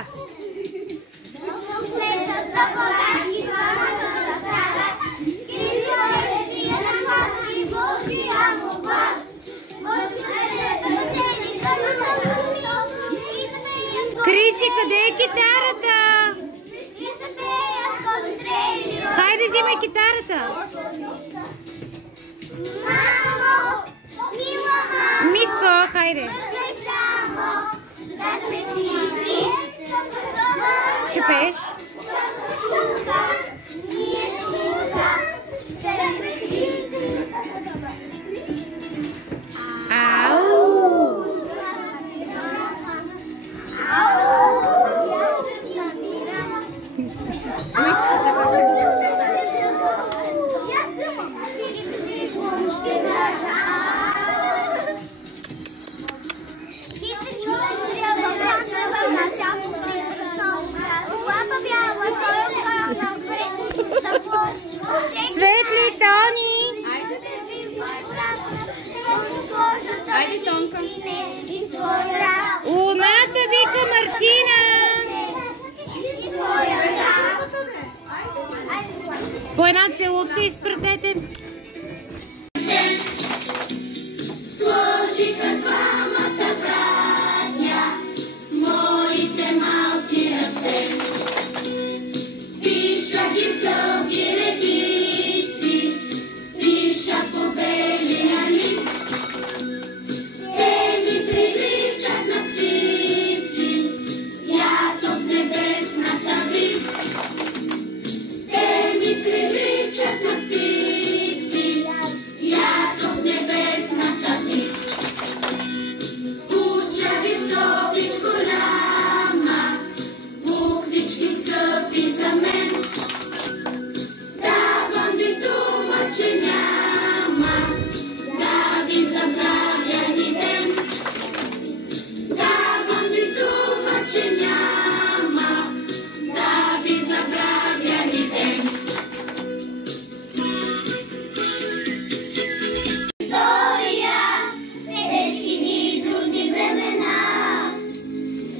глас. Криси, къде е китарата? Хайде, взимай китарата. Митко, хайде. Ще пееш? Светли тони! Айде, Тонка! Луната вика Мартина! По една целувка изпратете! Сложиха двамата братя моите малки ръце. Пиша ги в дълги редици, пиша по белия лист. Те ми приличат на птици, ято в небесната вист. Те ми приличат на птици, ято в небесната вист. Куча високи с голяма, буквички скъпи за мен. Давам ви дума, че няма да ви забравя ни ден. Давам ви дума, че няма да ви забравя ни ден. История, тежки ни трудни времена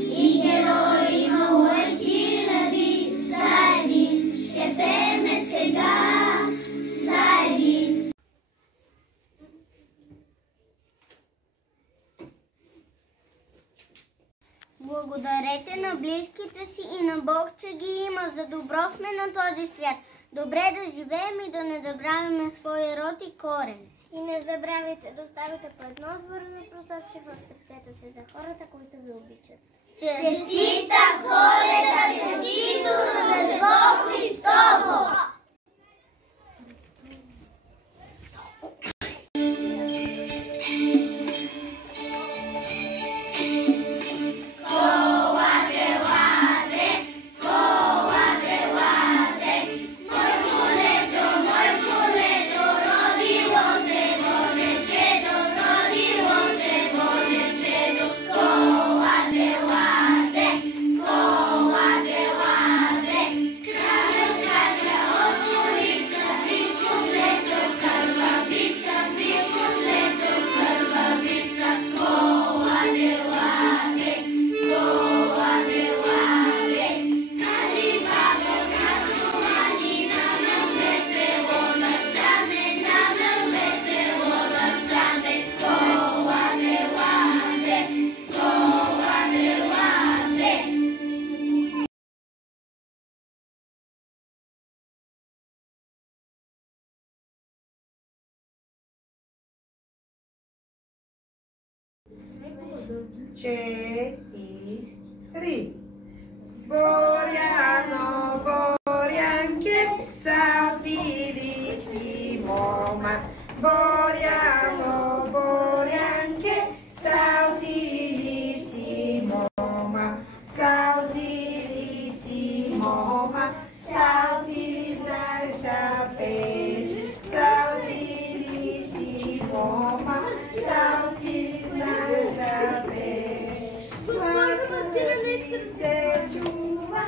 и герои имало е хиляди. За един ще пееме сега, за един. Благодарете на близките си и на Бог, че ги има. За добро сме на този свят. Добре да живеем и да не забравяме своя род и корен. И не забравяйте да оставите по едно отворено прозорче в сърцето си за хората, които ви обичат. Честита Коледа, честито Рождество Христово! Четири. Боряно, Борянке, салтирисимо. Боряно, Борянке, салтирисimo. Салтирисимо. Салтири знаеш да пееш. Салтирисимо. Салтири знаеш да пееш. Гласът ти не иска да се чува,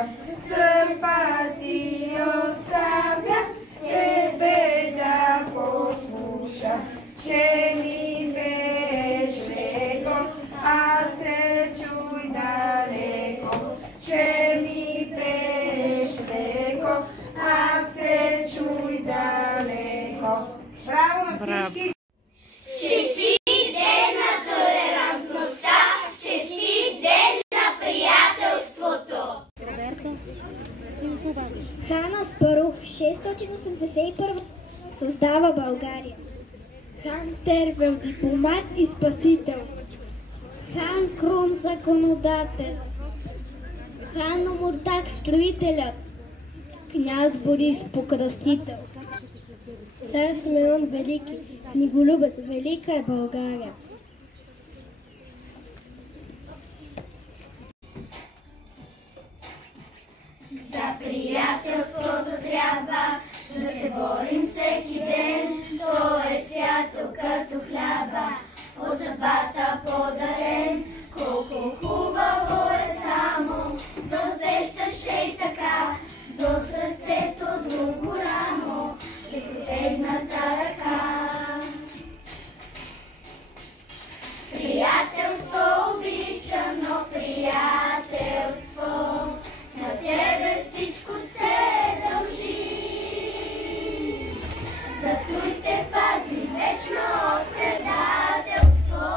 хляб, сърпа си оставя, тебе да послуша, че ми пееш леко, аз се чуй далеко, че ми пееш леко, аз се чуй далеко. Браво на всички! Честит ден на толерантността, честит ден на приятелството! Хан Аспарух 681 създава България. Хан Тервел дипломат и спасител. Хан Крум законодател. Хан Омуртак строителят. Княз Борис покръстител. Цар Симеон Велики, книголюбец, велика е България. За приятелството трябва да се борим всеки ден. То е свято като хляба, от съдбата подарен. Колко хубаво е само да усещаш ей така до сърцето с друго рамо и протегната ръка. Приятелство обичано, приятелство, на тебе всичко се дължи. Затуй те пази вечно от предателство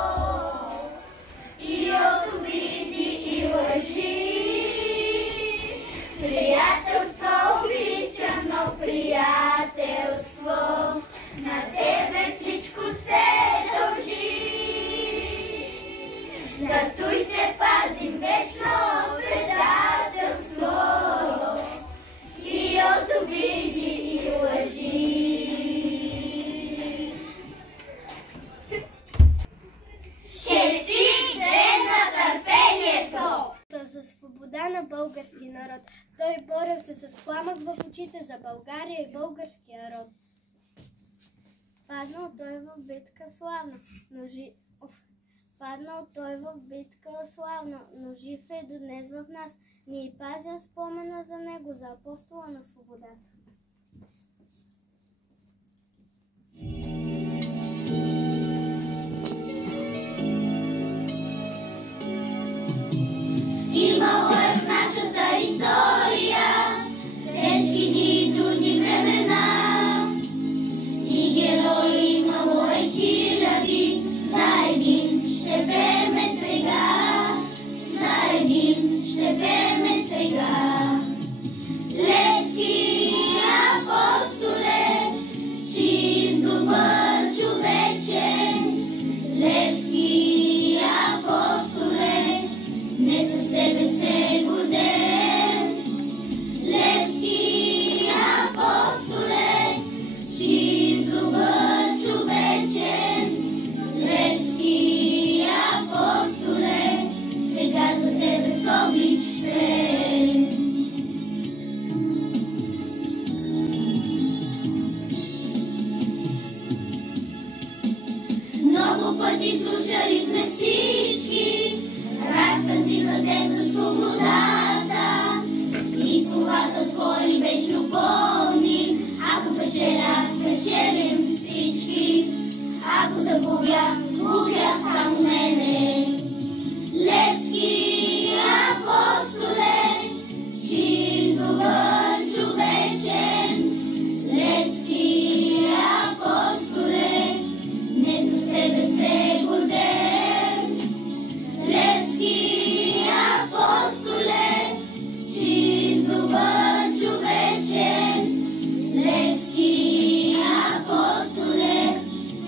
и от обиди и лъжи. Приятелство обичано, приятелство, на тебе всичко се дължи. Затуй те пазим вечно от предателство и от обиди и лъжи. Честит ден на търпението! За свобода на българския народ. Той борил се с пламък в очите за България и българския род. Паднал той в битка славна, но жив е до днес в нас. Ние пазим спомена за него, за апостола на свободата. Имало е в нашата история тежки дни, трудни времена и герои имало е хиляди. За един ще пееме сега, за един ще пееме сега. Левски апостоле, чист добър човече, Левски апостоле, не с тебе се гордеем. Левски апостоле, чист добър човече, Левски апостоле, сега за тебе с обич пеем. Много пъти слушали сме всички разкази за теб, за свободата и словата твои вечно помним. Ако печеля, спечелим всички, ако загубя, губя само мене. Левски апостоле, чист добър човечен, Левски апостоле, не с тебе се гордеем. Левски апостоле, чист добър човечен, Левски апостоле,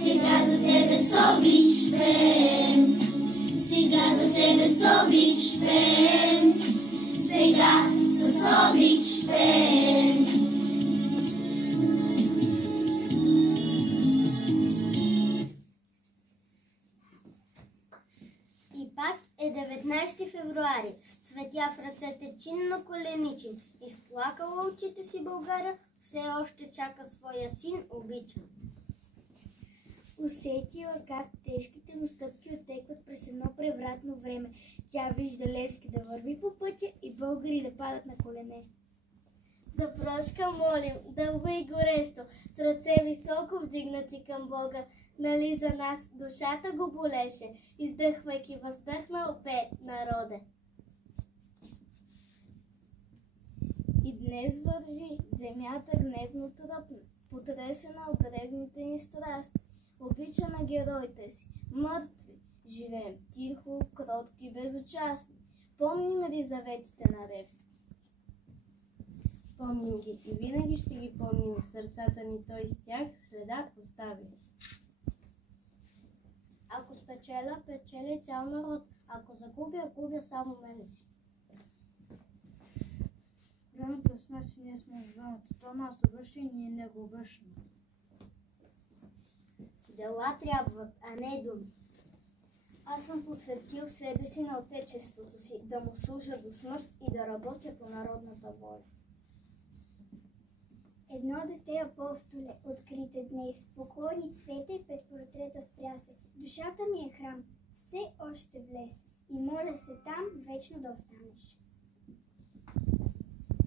сега за тебе с обич пеем. Сега за тебе с обич пеем. Сега с обич пеем. И пак е 19 февруари, с цветя в ръцете чинно коленичим, изплакала очите си България, все още чака своя син обичан. Усетила как тежките му стъпки отекват през едно превратно време. Тя вижда Левски да върви по пътя и българи да падат на колене. За прошка молим, дълго и горещо, с ръце високо вдигнати към Бога, нали за нас душата го болеше, издъхвайки въздъхнал бе народе. И днес върви земята гневно тръпна, потресена от древните ни страсти. Обича на героите си, мъртви, живеем тихо, кротки, безучастни. Помним ли заветите на Левски? Помним ги и винаги ще ги помним в сърцата ни, той с тях следа остави. Ако спечеля, печели цял народ. Ако загубя, губя само мене си. Времето е с нас и ние сме в времето. То нас обръща и ние не го обръщаме. Дела трябват, а не думи. Аз съм посветил себе си на отечеството си, да му служа до смърт и да работя по народната воля. Едно дете, апостоле, открите днес, поклони цвете и пред портрета спря се. Душата ми е храм, все още влез и моля се там вечно да останеш.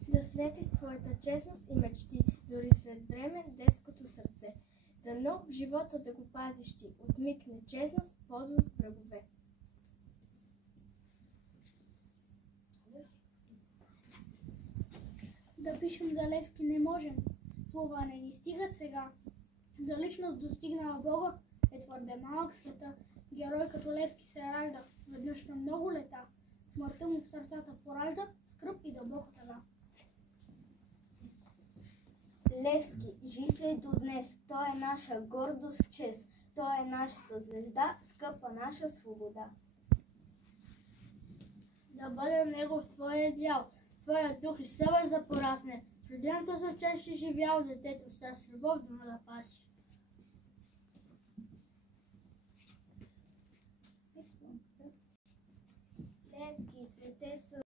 Да свети с твоята честност и мечти, дори след време детското сърце. Дано в живота да го пазиш ти, от миг нечестност, подлост, врагове. Да пишем за Левски не можем, слова не ни стигат сега. За личност достигнала Бога е твърде малък света. Герой като Левски се ражда веднъж на много лета. Смъртта му в сърцата поражда скръб и дълбока тъга. Левски, жив е до днес, той е наша гордост, чест, той е нашата звезда, скъпа наша свобода. Да бъде негов твоя идеал, твоя дух и съвест да порасне. В родината с чест живял детето с любов да му да паси.